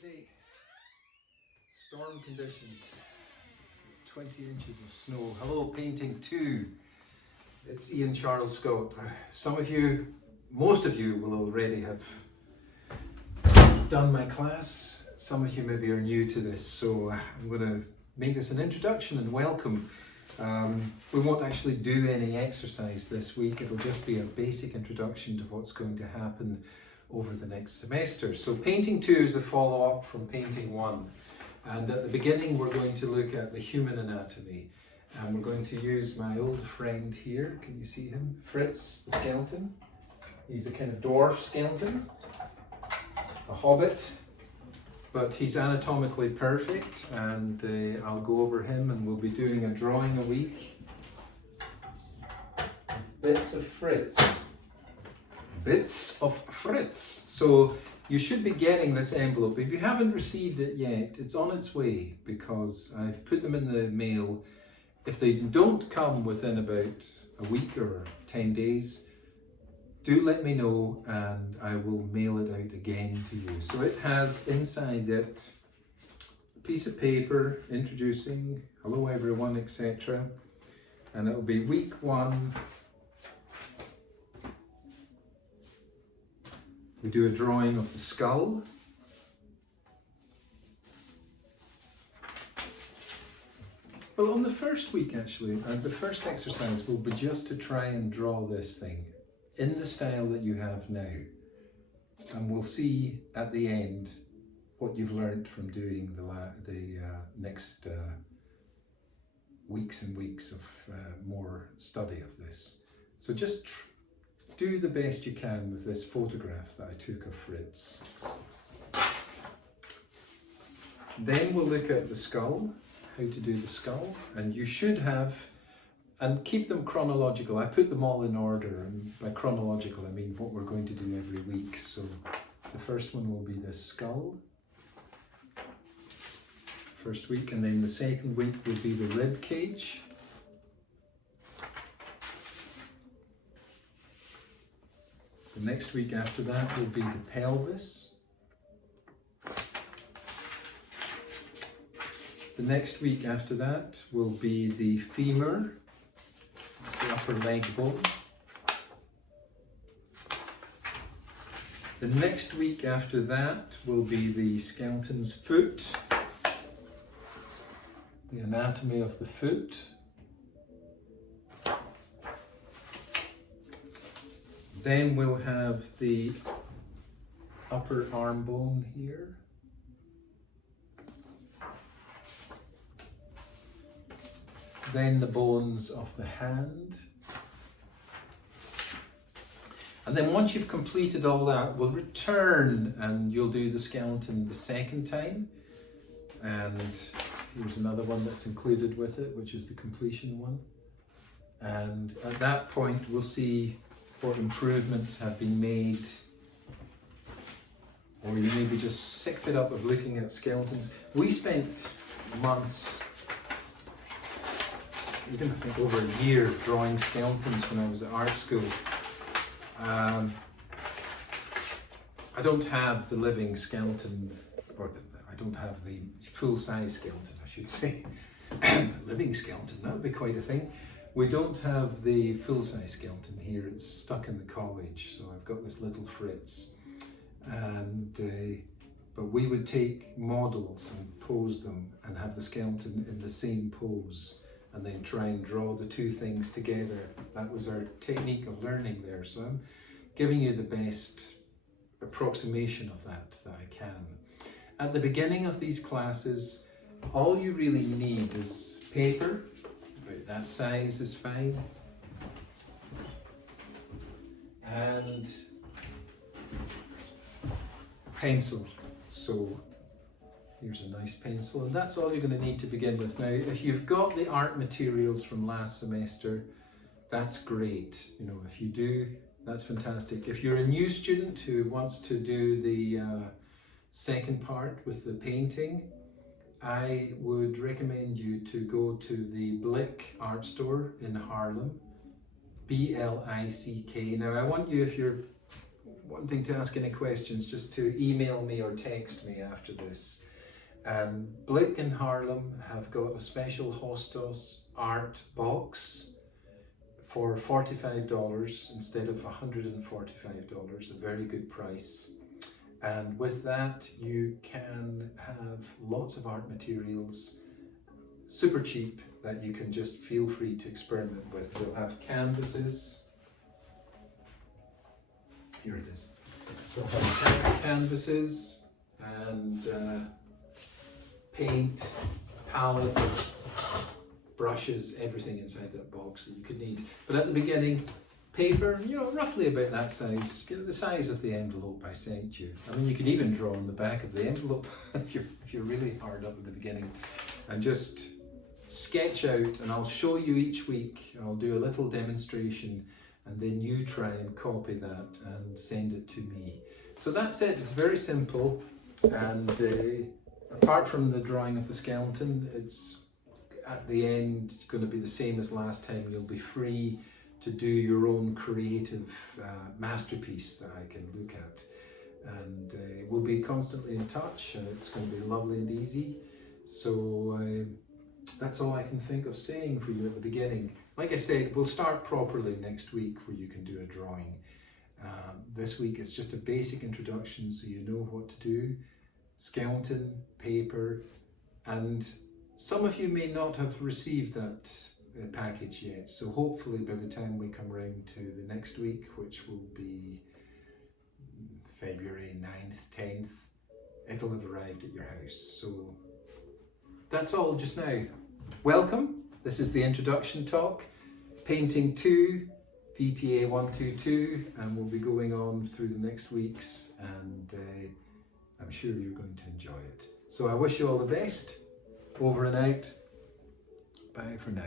Friday, storm conditions, 20 inches of snow. Hello, painting 2. It's Ian Charles Scott. Some of you, most of you will already have done my class. Some of you maybe are new to this, so I'm going to make this an introduction and welcome. We won't actually do any exercise this week. It'll just be a basic introduction to what's going to happen over the next semester. So painting 2 is a follow-up from painting 1. And at the beginning we're going to look at the human anatomy. And we're going to use my old friend here. Can you see him? Fritz, the skeleton. He's a kind of dwarf skeleton, a hobbit. But he's anatomically perfect, and I'll go over him, and we'll be doing a drawing a week. Bits of Fritz. Bits of Fritz. So you should be getting this envelope. If you haven't received it yet, it's on its way because I've put them in the mail. If they don't come within about a week or 10 days, do let me know and I will mail it out again to you. So it has inside it a piece of paper introducing hello everyone, etc. And it will be week 1. We do a drawing of the skull. Well, on the first week actually, the first exercise will be just to try and draw this thing in the style that you have now. And we'll see at the end what you've learned from doing the next weeks and weeks of more study of this. So just do the best you can with this photograph that I took of Fritz. Then we'll look at the skull, how to do the skull, and you should have, and keep them chronological. I put them all in order, and by chronological I mean what we're going to do every week. So the first one will be the skull, first week, and then the second week will be the rib cage. The next week after that will be the pelvis. The next week after that will be the femur. That's the upper leg bone. The next week after that will be the skeleton's foot. The anatomy of the foot. Then we'll have the upper arm bone here. Then the bones of the hand. And then once you've completed all that, we'll return and you'll do the skeleton the second time. And here's another one that's included with it, which is the completion one. And at that point, we'll see what improvements have been made, or you may be just sick fed up of looking at skeletons. We spent months, even I think over a year, drawing skeletons when I was at art school. I don't have the living skeleton, or I don't have the full-size skeleton, I should say. Living skeleton, that would be quite a thing. We don't have the full-size skeleton here, it's stuck in the college, so I've got this little Fritz. And but we would take models and pose them and have the skeleton in the same pose and then try and draw the two things together. That was our technique of learning there, so I'm giving you the best approximation of that I can. At the beginning of these classes, all you really need is paper. That size is fine, and pencil. So here's a nice pencil, and that's all you're going to need to begin with. Now, if you've got the art materials from last semester, that's great. You know, if you do, that's fantastic. If you're a new student who wants to do the second part with the painting, I would recommend you to go to the Blick art store in Haarlem, B-L-I-C-K. Now I want you, if you're wanting to ask any questions, just to email me or text me after this. Blick in Haarlem have got a special Hostos art box for $45 instead of $145, a very good price. And with that, you can have lots of art materials, super cheap, that you can just feel free to experiment with. They'll have canvases. Here it is. They'll have canvases and paint, palettes, brushes, everything inside that box that you could need. But at the beginning, paper, roughly about that size, the size of the envelope I sent you. I mean, you can even draw on the back of the envelope if you're really hard up at the beginning, and just sketch out, and I'll show you each week. I'll do a little demonstration, and then you try and copy that and send it to me. So that's it. It's very simple, and apart from the drawing of the skeleton, it's at the end going to be the same as last time. You'll be free to do your own creative masterpiece that I can look at, and we'll be constantly in touch, and it's going to be lovely and easy. So that's all I can think of saying for you at the beginning. Like I said, we'll start properly next week, where you can do a drawing. This week it's just a basic introduction, so you know what to do. Skeleton, paper, and some of you may not have received that package yet, so hopefully by the time we come around to the next week, which will be February 9th, 10th, it'll have arrived at your house. So that's all just now. Welcome. This is the introduction talk, Painting 2, VPA 122, and we'll be going on through the next weeks, and I'm sure you're going to enjoy it. So I wish you all the best. Over and out. Bye for now.